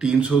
300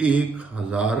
1,000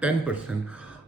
10%,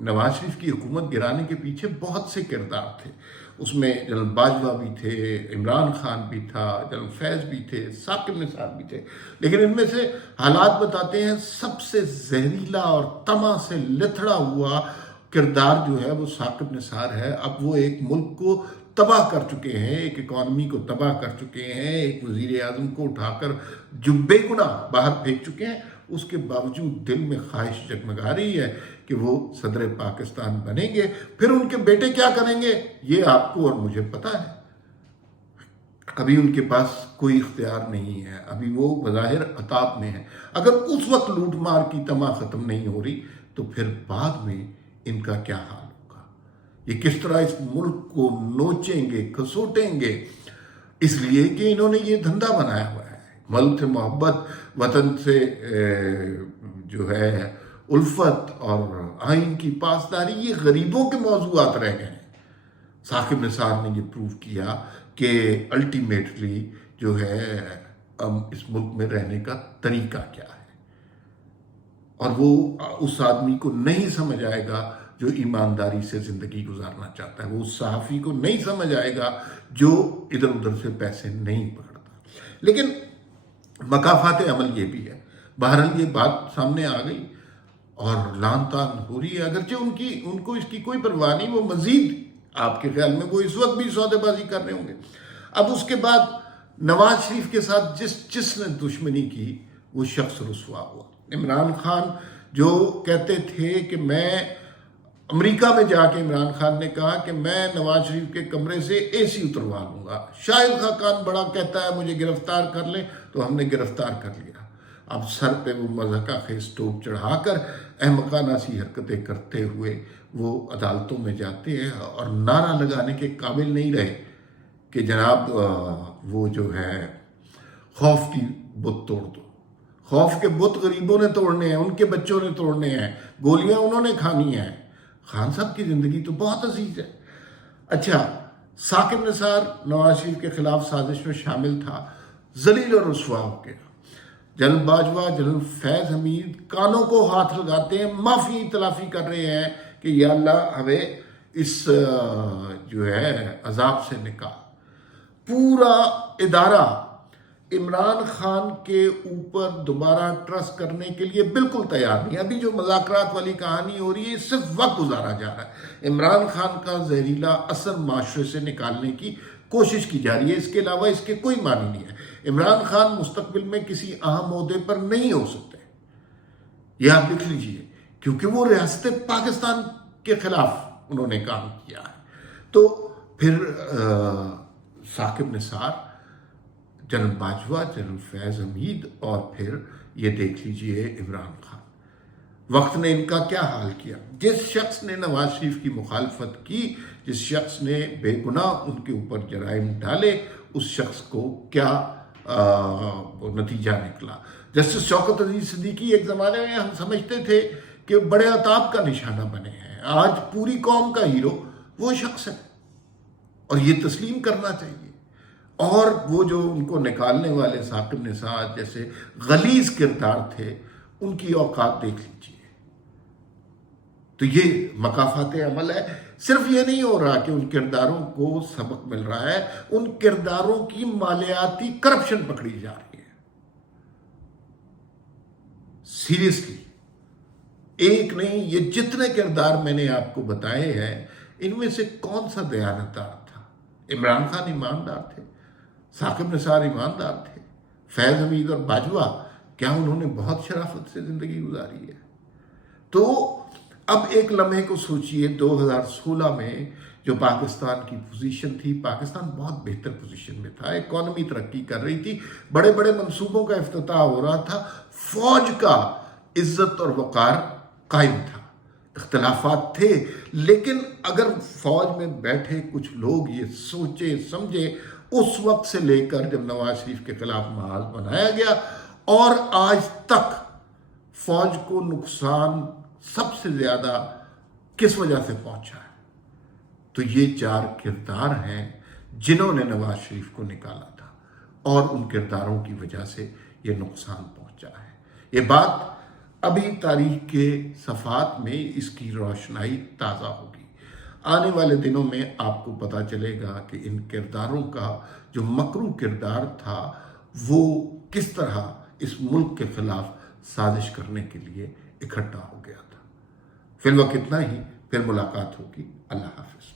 نواز شریف کی حکومت گرانے کے پیچھے بہت سے کردار تھے. اس میں جنرل باجوہ بھی تھے، عمران خان بھی تھا، جنرل فیض بھی تھے، ثاقب نثار بھی تھے. لیکن ان میں سے حالات بتاتے ہیں سب سے زہریلا اور طمع سے لتھڑا ہوا کردار جو ہے وہ ثاقب نثار ہے. اب وہ ایک ملک کو تباہ کر چکے ہیں، ایک اکانومی کو تباہ کر چکے ہیں، ایک وزیر اعظم کو اٹھا کر جو بے گناہ باہر پھینک چکے ہیں. اس کے باوجود دل میں خواہش جگمگا رہی ہے کہ وہ صدر پاکستان بنیں گے. پھر ان کے بیٹے کیا کریں گے یہ آپ کو اور مجھے پتا ہے. ابھی ان کے پاس کوئی اختیار نہیں ہے، ابھی وہ بظاہر عطاب میں ہیں. اگر اس وقت لوٹ مار کی طمع ختم نہیں ہو رہی تو پھر بعد میں ان کا کیا حال ہوگا. یہ کس طرح اس ملک کو نوچیں گے، کھسوٹیں گے، اس لیے کہ انہوں نے یہ دھندا بنایا ہوا ہے. ملک سے محبت، وطن سے جو ہے الفت اور آئین کی پاسداری، یہ غریبوں کے موضوعات رہ گئے ہیں. ثاقب نثار نے یہ پروف کیا کہ الٹیمیٹلی جو ہے اس ملک میں رہنے کا طریقہ کیا ہے. اور وہ اس آدمی کو نہیں سمجھ آئے گا جو ایمانداری سے زندگی گزارنا چاہتا ہے، وہ اس صحافی کو نہیں سمجھ آئے گا جو ادھر ادھر سے پیسے نہیں پکڑتا. لیکن مکافات عمل یہ بھی ہے. بہرحال یہ بات سامنے آ گئی اور لان تان ہو رہی ہے. اگرچہ ان کو اس کی کوئی پرواہ نہیں، وہ مزید آپ کے خیال میں وہ اس وقت بھی سودے بازی کر رہے ہوں گے. اب اس کے بعد نواز شریف کے ساتھ جس نے دشمنی کی وہ شخص رسوا ہوا. عمران خان جو کہتے تھے کہ میں امریکہ میں جا کے، عمران خان نے کہا کہ میں نواز شریف کے کمرے سے اے سی اتروا لوں گا. شاہد خاقان بڑا کہتا ہے مجھے گرفتار کر لیں، تو ہم نے گرفتار کر لیا. اب سر پہ وہ مضحکہ خیز ٹوپ چڑھا کر احمقانہ سی حرکتیں کرتے ہوئے وہ عدالتوں میں جاتے ہیں اور نعرہ لگانے کے قابل نہیں رہے کہ جناب وہ جو ہے خوف کی بت توڑ دو. خوف کے بت غریبوں نے توڑنے ہیں، ان کے بچوں نے توڑنے ہیں، گولیاں انہوں نے کھانی ہیں. خان صاحب کی زندگی تو بہت عزیز ہے. اچھا، ثاقب نثار نواز شریف کے خلاف سازش میں شامل تھا، ذلیل اور رسوا ہو گیا. جنرل باجوہ، جنرل فیض حمید کانوں کو ہاتھ لگاتے ہیں، معافی تلافی کر رہے ہیں کہ یا اللہ ہمیں اس جو ہے عذاب سے نکال. پورا ادارہ عمران خان کے اوپر دوبارہ ٹرسٹ کرنے کے لیے بالکل تیار نہیں. ابھی جو مذاکرات والی کہانی ہو رہی ہے صرف وقت گزارا جا رہا ہے. عمران خان کا زہریلا اثر معاشرے سے نکالنے کی کوشش کی جا رہی ہے، اس کے علاوہ اس کے کوئی معنی نہیں ہے. عمران خان مستقبل میں کسی اہم عہدے پر نہیں ہو سکتے، یہ آپ لکھ لیجئے، کیونکہ وہ ریاست پاکستان کے خلاف انہوں نے کام کیا ہے. تو پھر ثاقب نثار، جنرل باجوہ، جنرل فیض حمید اور پھر یہ دیکھ لیجئے عمران خان. وقت نے ان کا کیا حال کیا. جس شخص نے نواز شریف کی مخالفت کی، جس شخص نے بے گناہ ان کے اوپر جرائم ڈالے، اس شخص کو کیا نتیجہ نکلا. جسٹس شوکت عزیز صدیقی ایک زمانے میں ہم سمجھتے تھے کہ بڑے عطاب کا نشانہ بنے ہیں، آج پوری قوم کا ہیرو وہ شخص ہے اور یہ تسلیم کرنا چاہیے. اور وہ جو ان کو نکالنے والے ثاقب نثار جیسے غلیظ کردار تھے، ان کی اوقات دیکھ لیجیے. تو یہ مکافات عمل ہے. صرف یہ نہیں ہو رہا کہ ان کرداروں کو سبق مل رہا ہے، ان کرداروں کی مالیاتی کرپشن پکڑی جا رہی ہے. سیریسلی ایک نہیں، یہ جتنے کردار میں نے آپ کو بتائے ہیں ان میں سے کون سا دیانتدار تھا؟ عمران خان ایماندار تھے، ثاقب نثار ایماندار تھے، فیض حمید اور باجوہ کیا انہوں نے بہت شرافت سے زندگی گزاری ہے؟ تو اب ایک لمحے کو سوچئے، 2016 میں جو پاکستان کی پوزیشن تھی، پاکستان بہت بہتر پوزیشن میں تھا، اکانومی ترقی کر رہی تھی، بڑے بڑے منصوبوں کا افتتاح ہو رہا تھا، فوج کا عزت اور وقار قائم تھا. اختلافات تھے، لیکن اگر فوج میں بیٹھے کچھ لوگ یہ سوچے سمجھے اس وقت سے لے کر جب نواز شریف کے خلاف محاذ بنایا گیا اور آج تک فوج کو نقصان سب سے زیادہ کس وجہ سے پہنچا ہے، تو یہ 4 کردار ہیں جنہوں نے نواز شریف کو نکالا تھا اور ان کرداروں کی وجہ سے یہ نقصان پہنچا ہے. یہ بات ابھی تاریخ کے صفحات میں اس کی روشنائی تازہ ہوگی۔ آنے والے دنوں میں آپ کو پتہ چلے گا کہ ان کرداروں کا جو مکروہ کردار تھا وہ کس طرح اس ملک کے خلاف سازش کرنے کے لیے اکٹھا ہو گیا تھا۔ فی الوقت اتنا ہی، پھر ملاقات ہوگی۔ اللہ حافظ۔